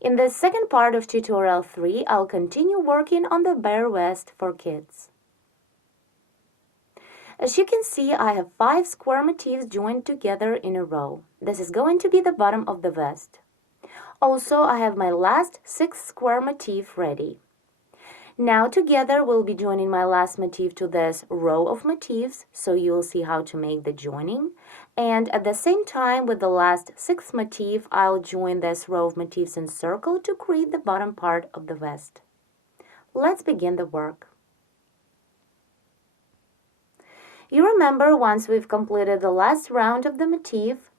In the second part of tutorial 3, I'll continue working on the bare vest for kids. As you can see, I have 5 square motifs joined together in a row. This is going to be the bottom of the vest. Also, I have my last 6 square motif ready. Now together we'll be joining my last motif to this row of motifs, so you'll see how to make the joining. And at the same time, with the last 6th motif, I'll join this row of motifs in circle to create the bottom part of the vest. Let's begin the work. You remember, once we've completed the last round of the motif,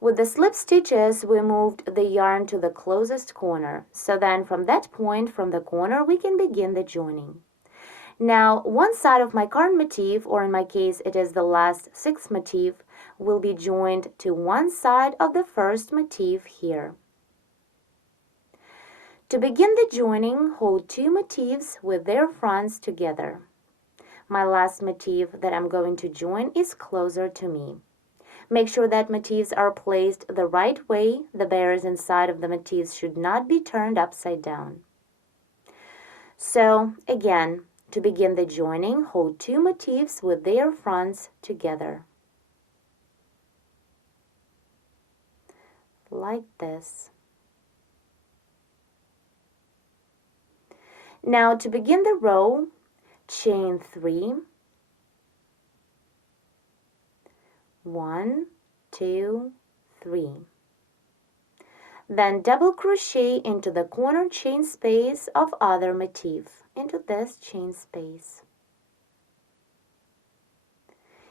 with the slip stitches we moved the yarn to the closest corner. So then from that point, from the corner, we can begin the joining. Now one side of my current motif, or in my case it is the last 6th motif, will be joined to one side of the first motif here. To begin the joining, hold 2 motifs with their fronts together. My last motif that I'm going to join is closer to me. Make sure that motifs are placed the right way. The bears inside of the motifs should not be turned upside down. So again, to begin the joining, hold 2 motifs with their fronts together. Like this. Now to begin the row, chain 3, 1, 2, 3. Then double crochet into the corner chain space of other motif, into this chain space.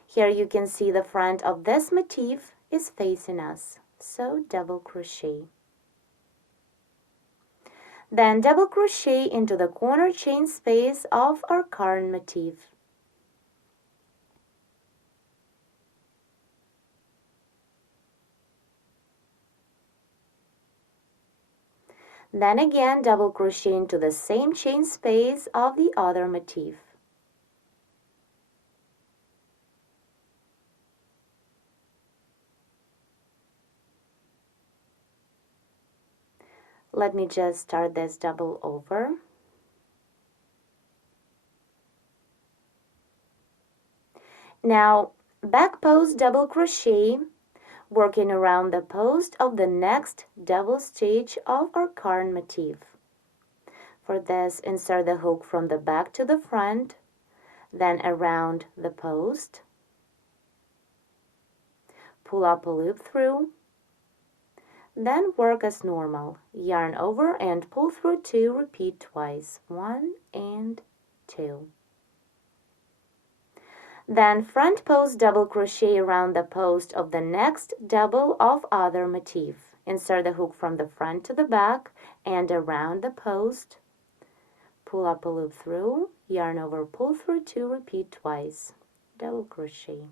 Here you can see the front of this motif is facing us, so double crochet. Then double crochet into the corner chain space of our current motif. Then again double crochet into the same chain space of the other motif. Let me just start this double over. Now back post double crochet, working around the post of the next double stitch of our current motif. For this, insert the hook from the back to the front, then around the post, pull up a loop through, then work as normal, yarn over and pull through 2, repeat twice, 1 and 2. Then front post double crochet around the post of the next double of other motif. Insert the hook from the front to the back and around the post, pull up a loop through, yarn over, pull through 2, repeat twice, double crochet.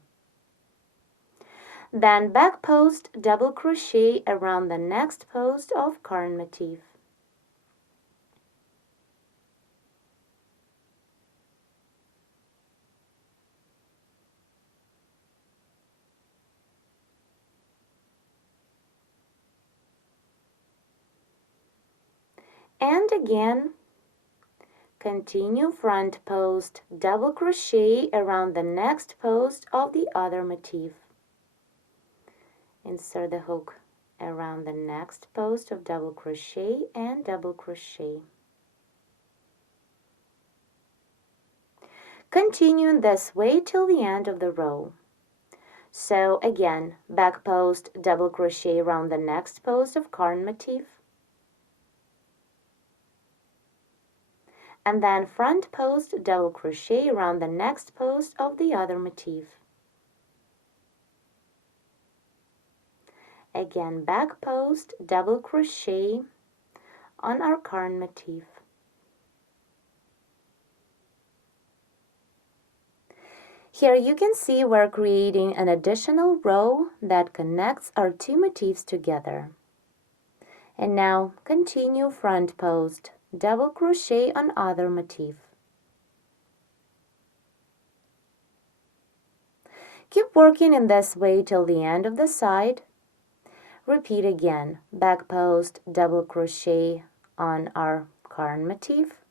Then back post double crochet around the next post of current motif. And again, continue front post double crochet around the next post of the other motif. Insert the hook around the next post of double crochet and double crochet. Continue in this way till the end of the row. So again, back post double crochet around the next post of current motif, and then front post double crochet around the next post of the other motif. Again, back post double crochet on our current motif. Here you can see we're creating an additional row that connects our 2 motifs together. And now continue front post double crochet on other motif. Keep working in this way till the end of the side. Repeat again, back post, double crochet on our current motif,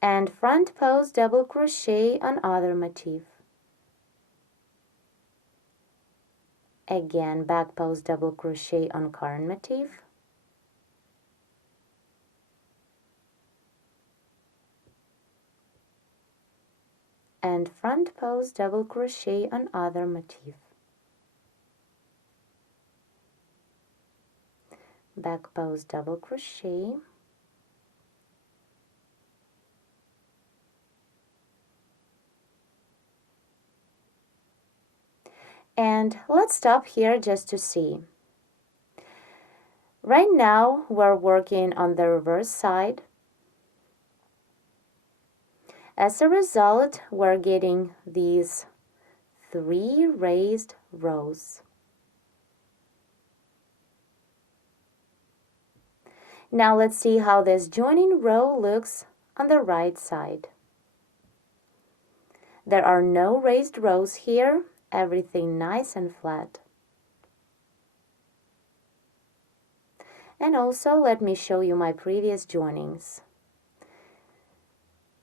and front post, double crochet on other motif. Again, back post, double crochet on current motif, and front post, double crochet on other motif. Back post, double crochet, and let's stop here just to see. Right now we're working on the reverse side. As a result, we're getting these 3 raised rows. Now let's see how this joining row looks on the right side. There are no raised rows here, everything nice and flat. And also let me show you my previous joinings.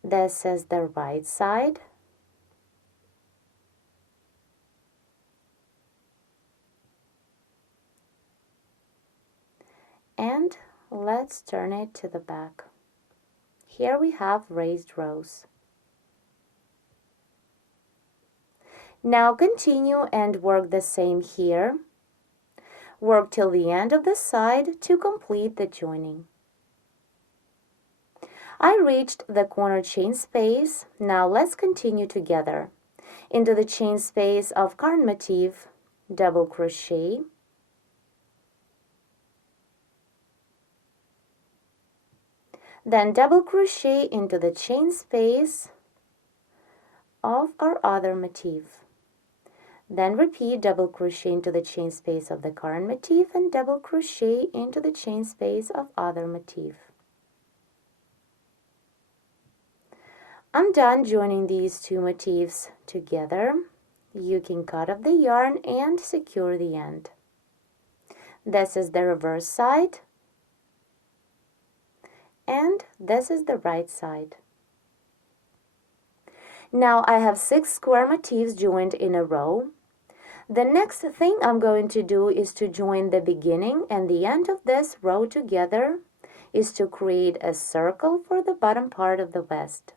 This is the right side. And let's turn it to the back. Here we have raised rows. Now continue and work the same here. Work till the end of the side to complete the joining. I reached the corner chain space. Now let's continue together. Into the chain space of current motif, double crochet, then double crochet into the chain space of our other motif. Then repeat double crochet into the chain space of the current motif and double crochet into the chain space of other motif. I'm done joining these two motifs together. You can cut off the yarn and secure the end. This is the reverse side, and this is the right side. Now I have 6 square motifs joined in a row. The next thing I'm going to do is to join the beginning and the end of this row together, is to create a circle for the bottom part of the vest.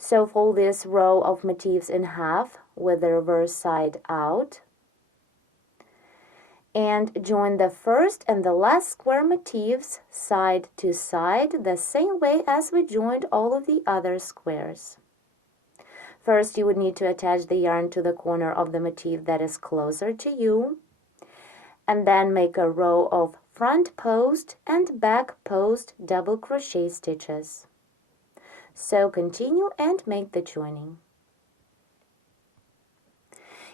So fold this row of motifs in half with the reverse side out, and join the first and the last square motifs side to side the same way as we joined all of the other squares. First, you would need to attach the yarn to the corner of the motif that is closer to you, and then make a row of front post and back post double crochet stitches. So continue and make the joining.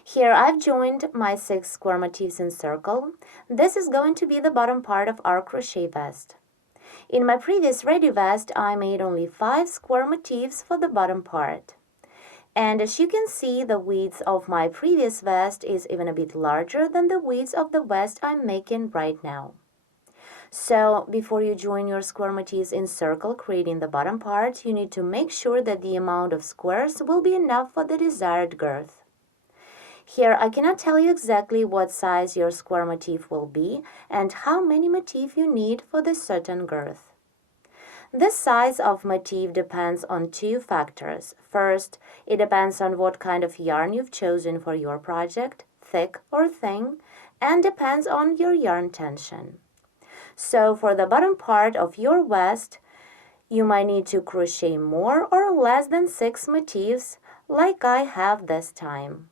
Here I've joined my 6 square motifs in circle. This is going to be the bottom part of our crochet vest. In my previous ready vest, I made only 5 square motifs for the bottom part. And as you can see, the width of my previous vest is even a bit larger than the width of the vest I'm making right now. So before you join your square motifs in circle creating the bottom part, you need to make sure that the amount of squares will be enough for the desired girth. Here I cannot tell you exactly what size your square motif will be and how many motifs you need for the certain girth. The size of motif depends on 2 factors. First, it depends on what kind of yarn you've chosen for your project, thick or thin, and depends on your yarn tension. So for the bottom part of your vest, you might need to crochet more or less than 6 motifs like I have this time.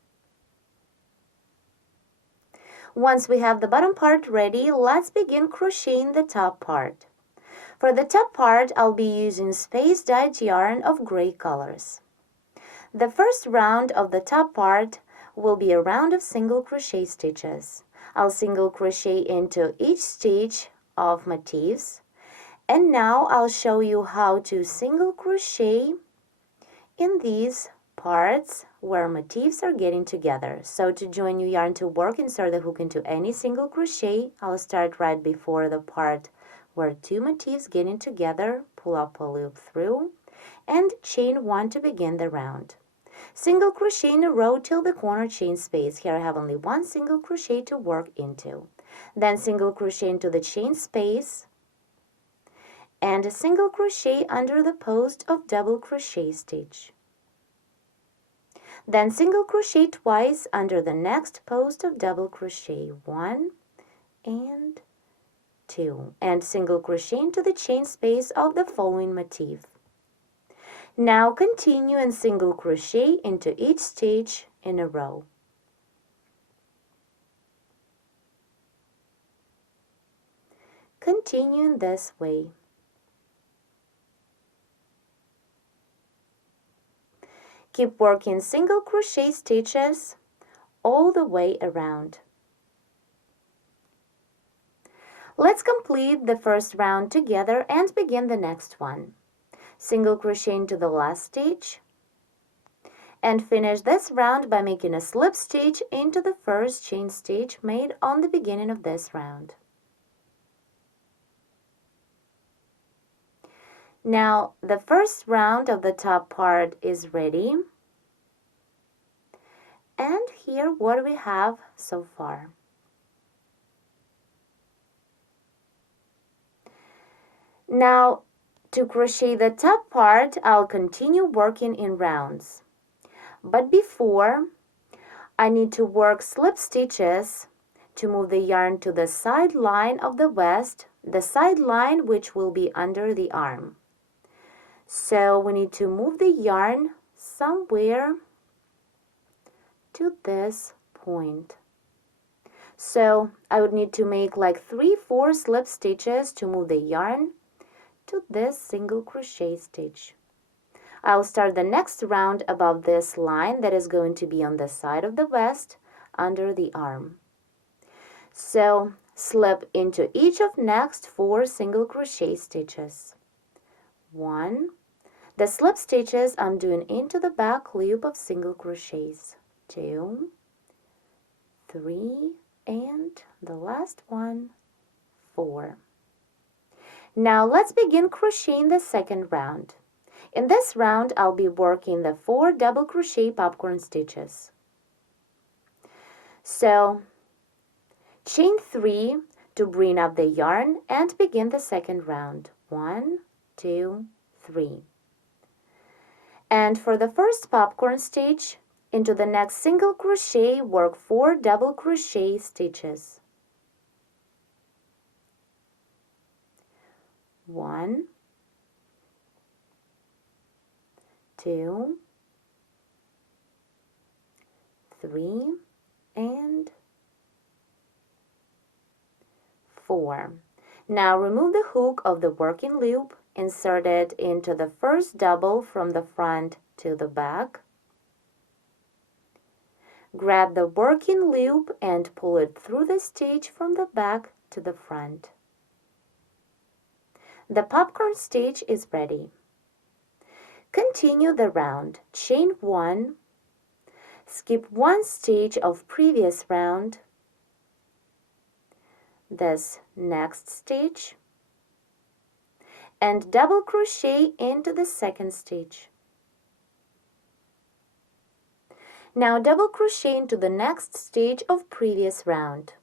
Once we have the bottom part ready, let's begin crocheting the top part. For the top part, I'll be using space dyed yarn of gray colors. The first round of the top part will be a round of single crochet stitches. I'll single crochet into each stitch of motifs, and now I'll show you how to single crochet in these parts where motifs are getting together. So to join new yarn to work, insert the hook into any single crochet. I'll start right before the part where two motifs getting together, pull up a loop through, and chain 1 to begin the round. Single crochet in a row till the corner chain space. Here I have only one single crochet to work into. Then single crochet into the chain space, and a single crochet under the post of double crochet stitch. Then single crochet twice under the next post of double crochet, 1 and 2, and single crochet into the chain space of the following motif. Now continue and single crochet into each stitch in a row. Continue in this way. Keep working single crochet stitches all the way around. Let's complete the first round together and begin the next one. Single crochet into the last stitch, and finish this round by making a slip stitch into the first chain stitch made on the beginning of this round. Now the first round of the top part is ready, and here what do we have so far? Now to crochet the top part, I'll continue working in rounds. But before, I need to work slip stitches to move the yarn to the side line of the vest, the side line which will be under the arm. So we need to move the yarn somewhere to this point. So I would need to make like 3-4 slip stitches to move the yarn to this single crochet stitch. I'll start the next round above this line that is going to be on the side of the vest under the arm. So slip into each of next 4 single crochet stitches. 1. The slip stitches I'm doing into the back loop of single crochets. 2, 3, and the last one, 4. Now let's begin crocheting the second round. In this round, I'll be working the 4 double crochet popcorn stitches. So chain 3 to bring up the yarn and begin the second round. 1, 2, 3. And for the first popcorn stitch, into the next single crochet, work 4 double crochet stitches. 1, 2, 3, and 4. Now remove the hook of the working loop, insert it into the first double from the front to the back. Grab the working loop and pull it through the stitch from the back to the front. The popcorn stitch is ready. Continue the round. Chain 1, skip 1 stitch of previous round, this next stitch, and double crochet into the second stitch. Now double crochet into the next stitch of previous round.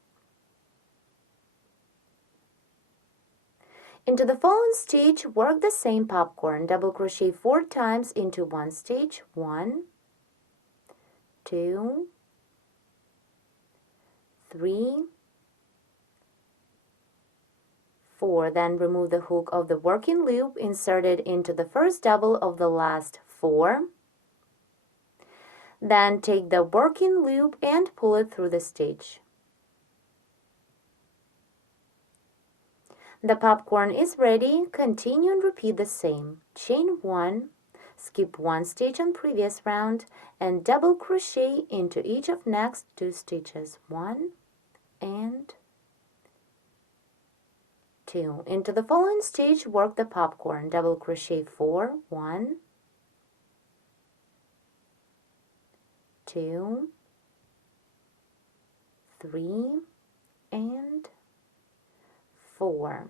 Into the following stitch, work the same popcorn. Double crochet 4 times into one stitch. 1, 2, 3, 4. Then remove the hook of the working loop, insert it into the first double of the last 4. Then take the working loop and pull it through the stitch. The popcorn is ready. Continue and repeat the same. Chain 1, skip 1 stitch on previous round, and double crochet into each of next 2 stitches. 1 and 2. Into the following stitch, work the popcorn. Double crochet 4, 1, 2, 3, and 4.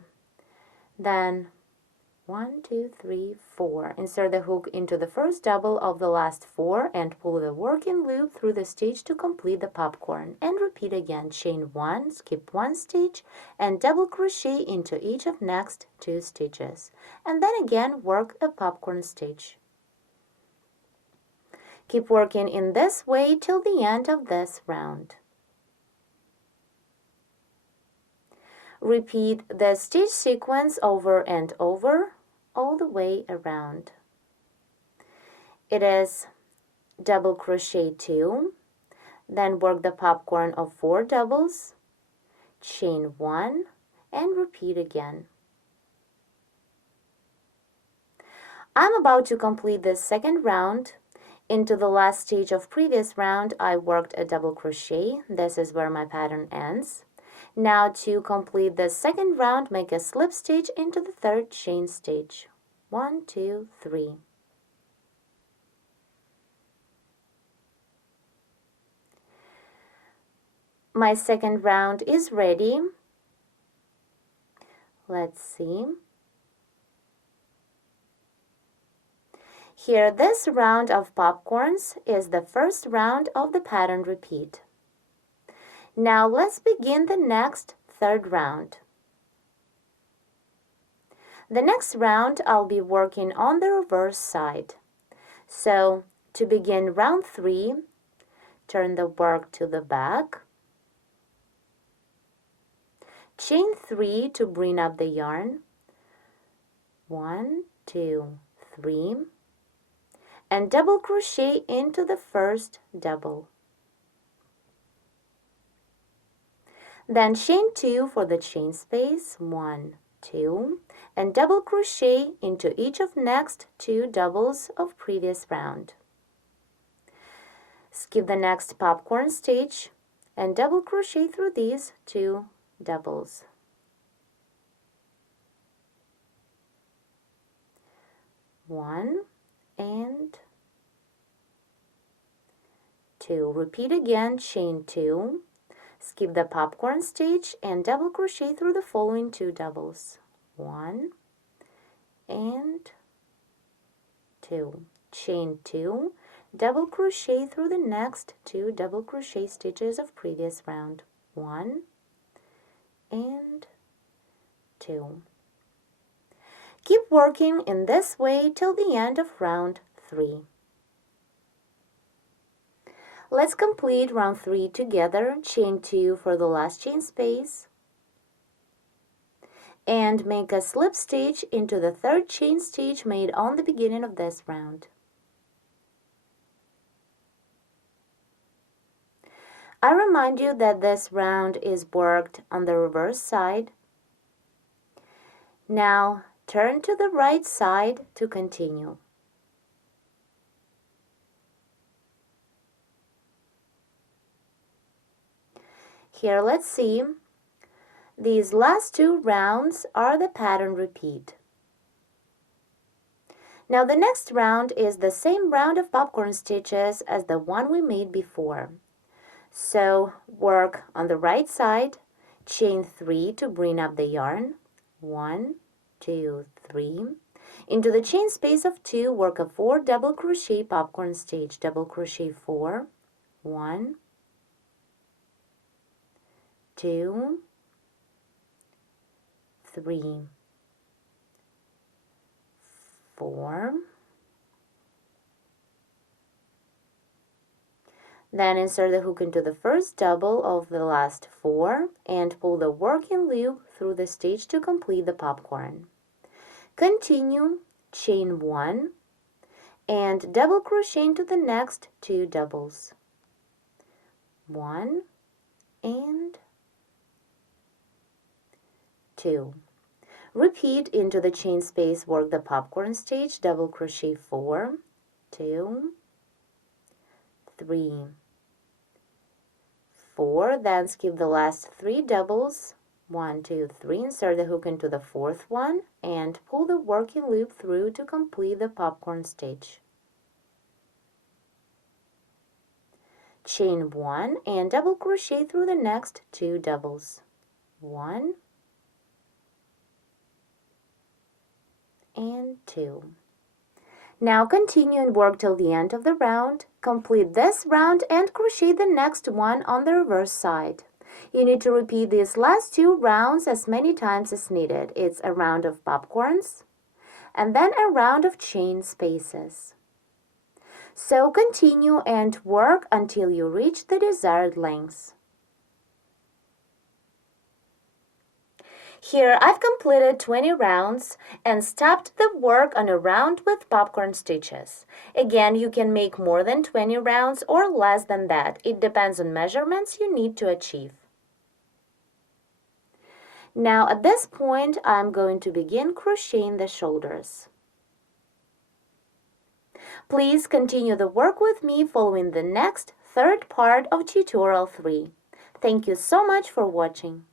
Then 1, 2, 3, 4. Insert the hook into the first double of the last 4 and pull the working loop through the stitch to complete the popcorn. And repeat again. Chain 1, skip 1 stitch, and double crochet into each of next 2 stitches. And then again work a popcorn stitch. Keep working in this way till the end of this round. Repeat the stitch sequence over and over, all the way around. It is double crochet 2, then work the popcorn of 4 doubles, chain 1, and repeat again. I'm about to complete this second round. Into the last stage of previous round, I worked a double crochet. This is where my pattern ends. Now to complete the second round, make a slip stitch into the third chain stitch. 1, 2, 3. My second round is ready. Let's see. Here, this round of popcorns is the first round of the pattern repeat. Now let's begin the next third round. The next round I'll be working on the reverse side. So to begin round 3, turn the work to the back, chain 3 to bring up the yarn, 1, 2, 3, and double crochet into the first double. Then chain 2 for the chain space, 1, 2, and double crochet into each of next 2 doubles of previous round. Skip the next popcorn stitch and double crochet through these 2 doubles. One and 2. Repeat again, chain 2. Skip the popcorn stitch and double crochet through the following 2 doubles. 1 and 2. Chain 2, double crochet through the next 2 double crochet stitches of previous round. 1 and 2. Keep working in this way till the end of round 3. Let's complete round 3 together. Chain 2 for the last chain space and make a slip stitch into the third chain stitch made on the beginning of this round. I remind you that this round is worked on the reverse side. Now turn to the right side to continue. Here, let's see. These last 2 rounds are the pattern repeat. Now the next round is the same round of popcorn stitches as the one we made before. So work on the right side, chain 3 to bring up the yarn. 1, 2, 3. Into the chain space of 2, work a 4 double crochet popcorn stitch. Double crochet 4, 1, 2, 3, 4. Then insert the hook into the first double of the last 4 and pull the working loop through the stitch to complete the popcorn. Continue, chain 1 and double crochet into the next 2 doubles. 1 and 2. Repeat into the chain space, work the popcorn stitch, double crochet 4, 2, 3, 4, then skip the last 3 doubles, 1, 2, 3, insert the hook into the 4th one and pull the working loop through to complete the popcorn stitch. Chain 1 and double crochet through the next 2 doubles. 1 and 2. Now continue and work till the end of the round. Complete this round and crochet the next one on the reverse side. You need to repeat these last 2 rounds as many times as needed. It's a round of popcorns and then a round of chain spaces. So continue and work until you reach the desired length. Here I've completed 20 rounds and stopped the work on a round with popcorn stitches. Again, you can make more than 20 rounds or less than that. It depends on measurements you need to achieve. Now at this point, I'm going to begin crocheting the shoulders. Please continue the work with me following the next third part of tutorial 3. Thank you so much for watching.